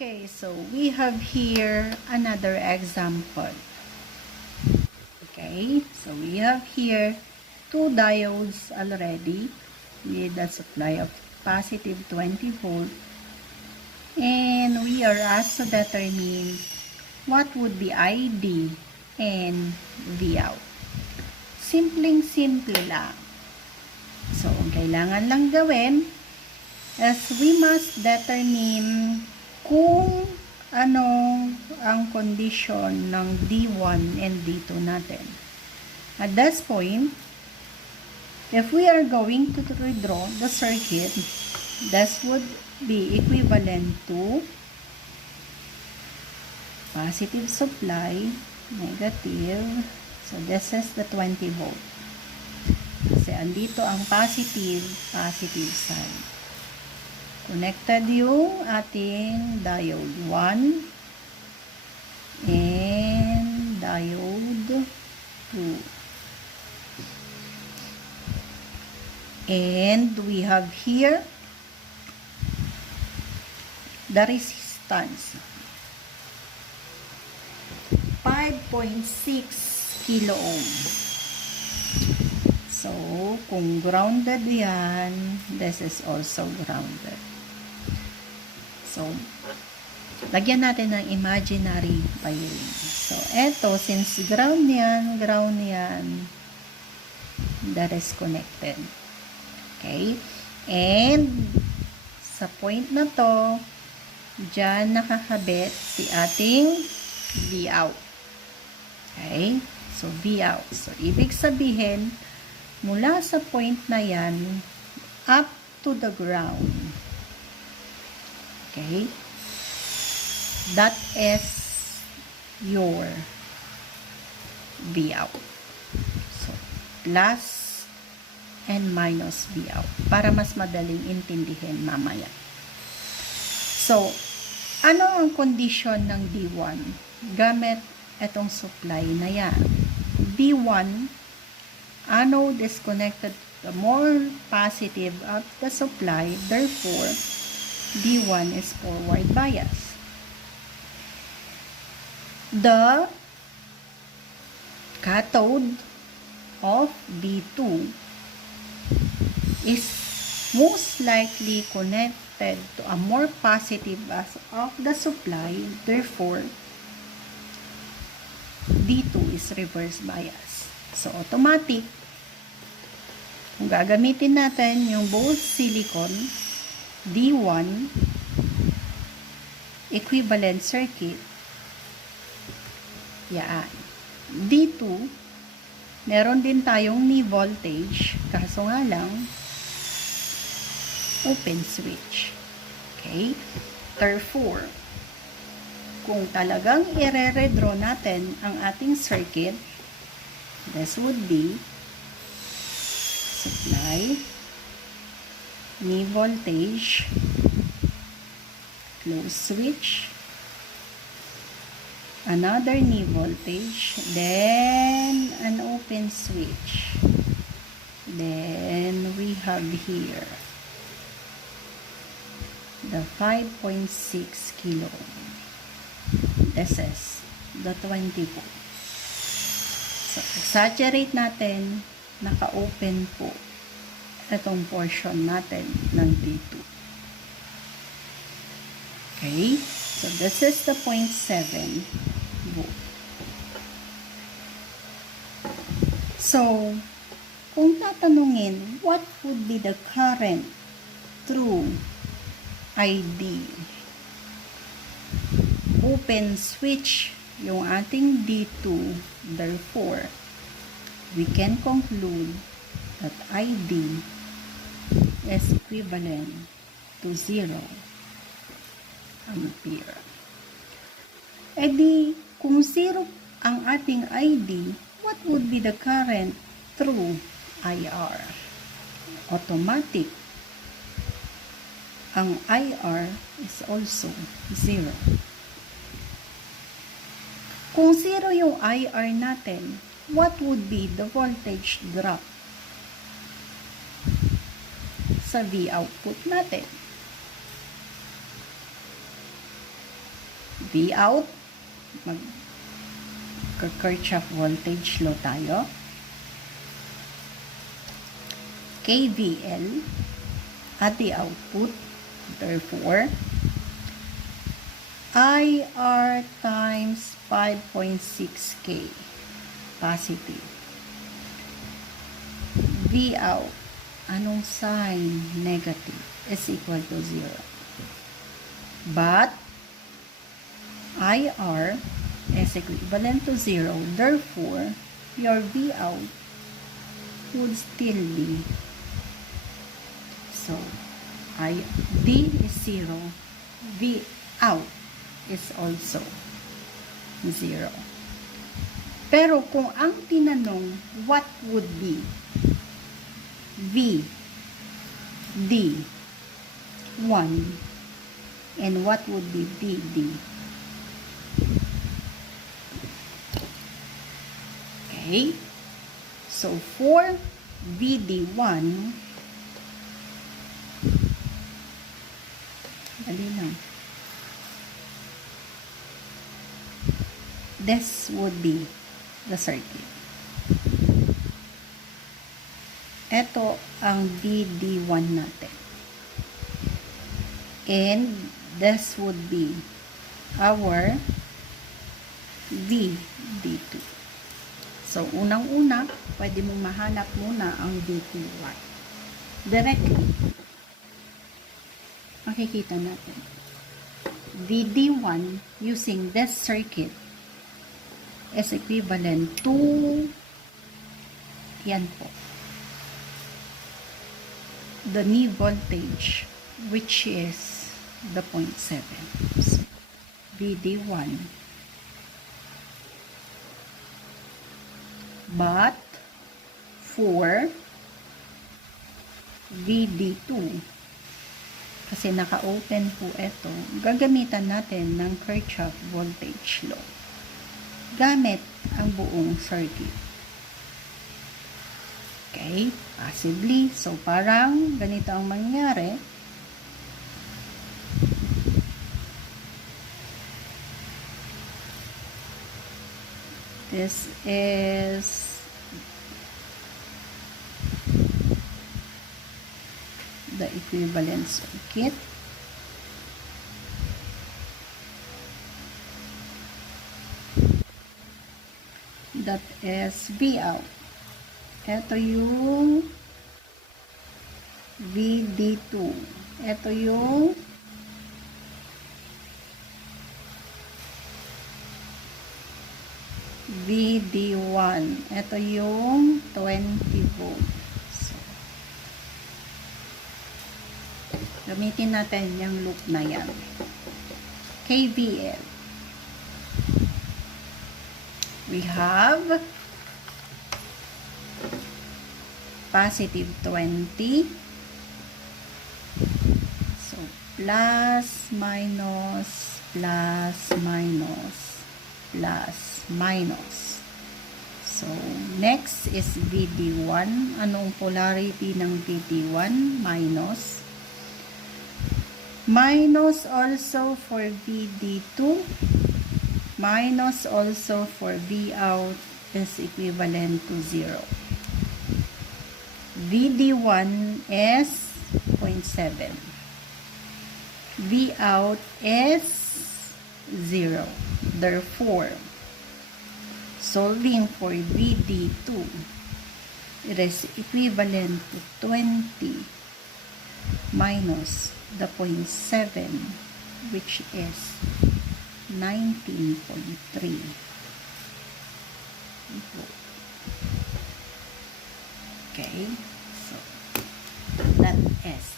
Okay, so we have here another example. Okay, so we have here two diodes already with a supply of positive 20 volt, and we are asked to determine what would be ID and Vout. Simpleng-simple lang. So, ang kailangan lang gawin is we must determine kung ano ang condition ng D1 and D2 natin. At this point, if we are going to redraw the circuit, this would be equivalent to positive supply, negative, so this is the 20 volt. Kasi andito ang positive side. Connected yung ating diode 1 and diode 2. And we have here the resistance. 5.6 kilo ohm. So, kung grounded yan, this is also grounded. So, lagyan natin ng imaginary wiring. So, eto, since ground yan, that is connected. Okay? And, sa point na to, dyan nakakabit si ating Vout. Okay? So, Vout. So, ibig sabihin, mula sa point na yan, up to the ground. Okay? That is your Vout. So, plus and minus Vout. Para mas madaling intindihin mamaya. So, ano ang condition ng D1? Gamit itong supply na yan. D1, anode is connected to the more positive of the supply, therefore, D1 is forward bias. The cathode of D2 is most likely connected to a more positive of the supply, therefore, D2 is reverse bias. So, automatic, kung gagamitin natin yung both silicon, D1, equivalent circuit, yan. D2, meron din tayong ni voltage, kaso nga lang, open switch. Okay? Therefore, kung talagang i-redraw natin ang ating circuit, this would be supply, ni voltage, close switch, another ni voltage, then an open switch. Then we have here the 5.6 kilo ohm. This is the 20 volt. So, exaggerate natin, naka-open po itong portion natin ng D2. Okay? So, this is the 0.7 volt. So, kung tatanungin, what would be the current through ID? Open switch yung ating D2, therefore, we can conclude that ID is equivalent to 0 ampere. E di, kung 0 ang ating ID, what would be the current through IR? Automatic. Ang IR is also 0. Kung 0 yung IR natin, what would be the voltage drop sa V output natin? V out, Kirchhoff voltage law tayo. KVL at the output, therefore IR times 5.6K positive. V out, anong sign? Negative, is equal to 0. But IR is equivalent to 0, therefore your V out would still be, so V is 0, V out is also 0. Pero kung ang tinanong, what would be V, D, 1, and what would be VD? Okay, so for VD1, dali lang. This would be the circuit. Ito ang VD1 natin. And this would be our VD2. So, unang-una, pwede mong mahanap muna ang VD1. Directly, makikita natin. VD1 using this circuit is equivalent to, yan po, the knee voltage, which is the 0.7. So, VD1. But for VD2, kasi naka-open po ito, gagamitan natin ng Kirchhoff voltage law gamit ang buong circuit. Okay, possibly. So, parang ganito ang mangyari. This is the equivalent circuit. That is V out. Ito yung VD2. Ito yung VD1. Ito yung 20 volts. So, gamitin natin yung loop na yan. KVL. We have positive 20. So, plus, minus, plus, minus, plus, minus. So, next is VD1. Anong polarity ng VD1? Minus. Minus also for VD2. Minus also for V out is equivalent to 0. VD1 is 0.7. V out is 0. Therefore, solving for VD2, it is equivalent to 20 minus the 0.7, which is 19.3. Okay, so that is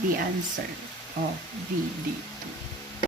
the answer of VD2.